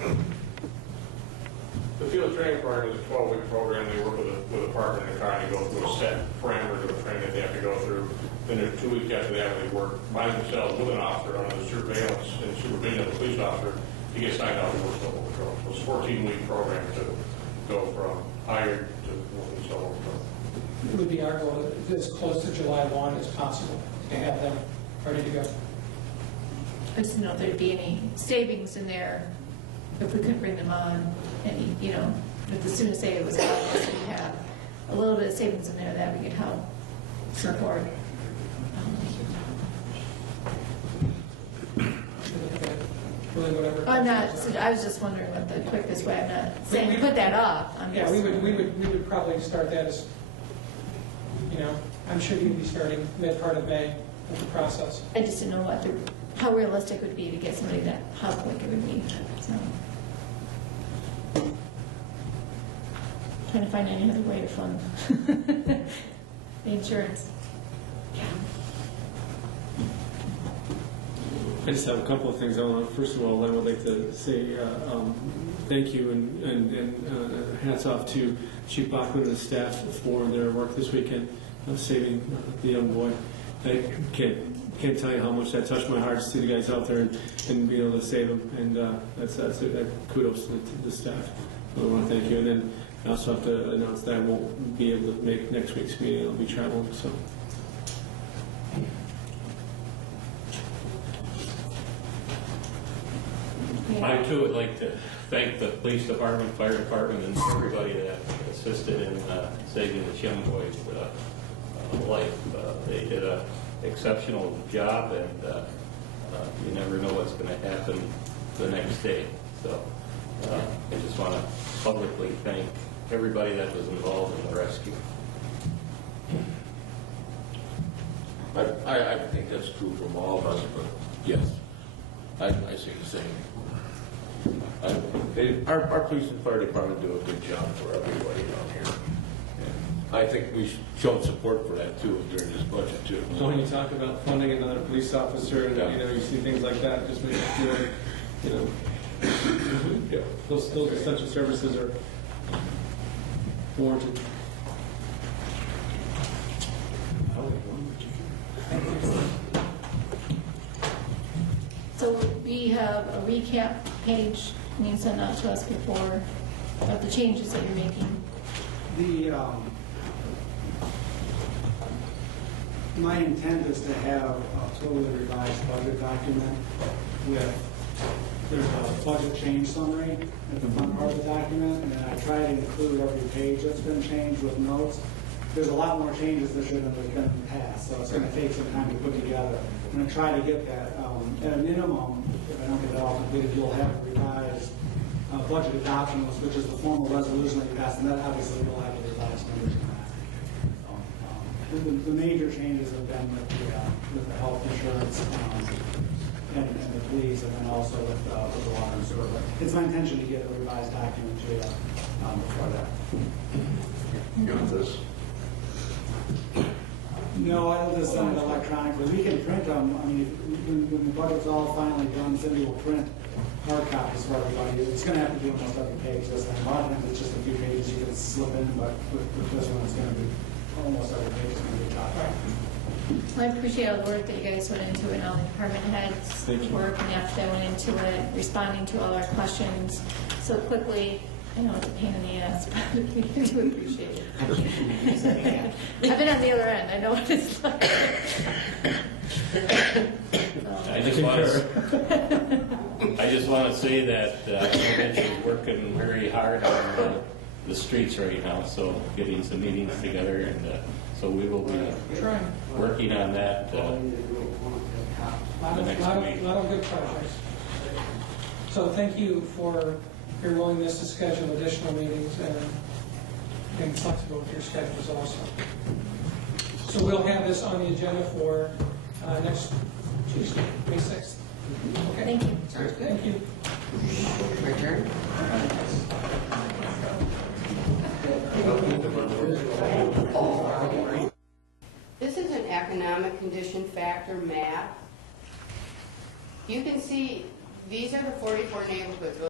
The field training program is a 12-week program. They work with a partner in the car and go through a set parameters of training that they have to go through. Then there's 2 weeks after that, they work by themselves with an officer under the surveillance and supervision of the police officer to get signed out to work local patrol. So it's a 14-week program to go from hired to working solo patrol. It would be our goal, as close to July 1 as possible, to have them ready to go. I just didn't know if there'd be any savings in there if we couldn't bring them on. Any, you know, if as soon as say it was August, we have a little bit of savings in there that we could help support. Really whatever. I'm not, I was just wondering what the quickest way, I'm not saying put that off. I'm Yeah, just- we would probably start that as, you know, I'm sure you'd be starting mid part of May with the process. I just didn't know what how realistic it would be to get somebody that, how quick it would be, so. Trying to find any other way to fund the insurance. I just have a couple of things I want to, first of all, I would like to say thank you and hats off to Chief Bachman and the staff for their work this weekend of saving the young boy. I can't tell you how much that touched my heart to see the guys out there and be able to save him, and that's kudos to the staff. I want to thank you, and then I also have to announce that I won't be able to make next week's meeting. I'll be traveling, so. I too would like to thank the police department, fire department, and everybody that assisted in saving the young boy's life. They did an exceptional job, and you never know what's going to happen the next day. So I just want to publicly thank everybody that was involved in the rescue. I think that's true from all of us, but yes, I see the same. Our police and fire department do a good job for everybody around here. And I think we should show support for that too during this budget too. So when you talk about funding another police officer, and Yeah. you know, you see things like that, just makes you feel like, you know, Yeah. those essential services are warranted. So we have a recap page being sent out to us before of the changes that you're making. My intent is to have a totally revised budget document there's a budget change summary at the front part of the document, and then I try to include every page that's been changed with notes. There's a lot more changes this year than there's been in the past, so it's going to take some time to put together. I'm going to try to get that, at a minimum, if I don't get that all completed, you'll have a revised budget adoption list, which is the formal resolution that you passed, and that obviously will have the revised numbers in that. The major changes have been with the health insurance and the police, and then also with the water and sewer. But it's my intention to get a revised document to you before that. You want this? No, I'll just send it electronically. We can print them. I mean, when the budget's all finally done, Cindy will print hard copies for everybody. It's going to have to be almost every page this time. A lot of times it's just a few pages you can slip in, but with this one it's going to be almost every page is going to be copied. Well, I appreciate all the work that you guys went into it, and all the department heads' work and the effort that went into it, responding to all our questions so quickly. I know it's a pain in the ass, but we do appreciate it. I've been on the other end. I know what it's like. I just want to say that Mitch is working very hard on the streets right now, so getting some meetings together, and so we will be Trying. working on that the next week. Lot of good projects. So thank you for your willingness to schedule additional meetings and being flexible with your schedules also. So we'll have this on the agenda for next Tuesday, May 6th. Okay? Thank you. Sounds good. Thank you. My turn? This is an economic condition factor map. You can see, these are the 44 neighborhoods.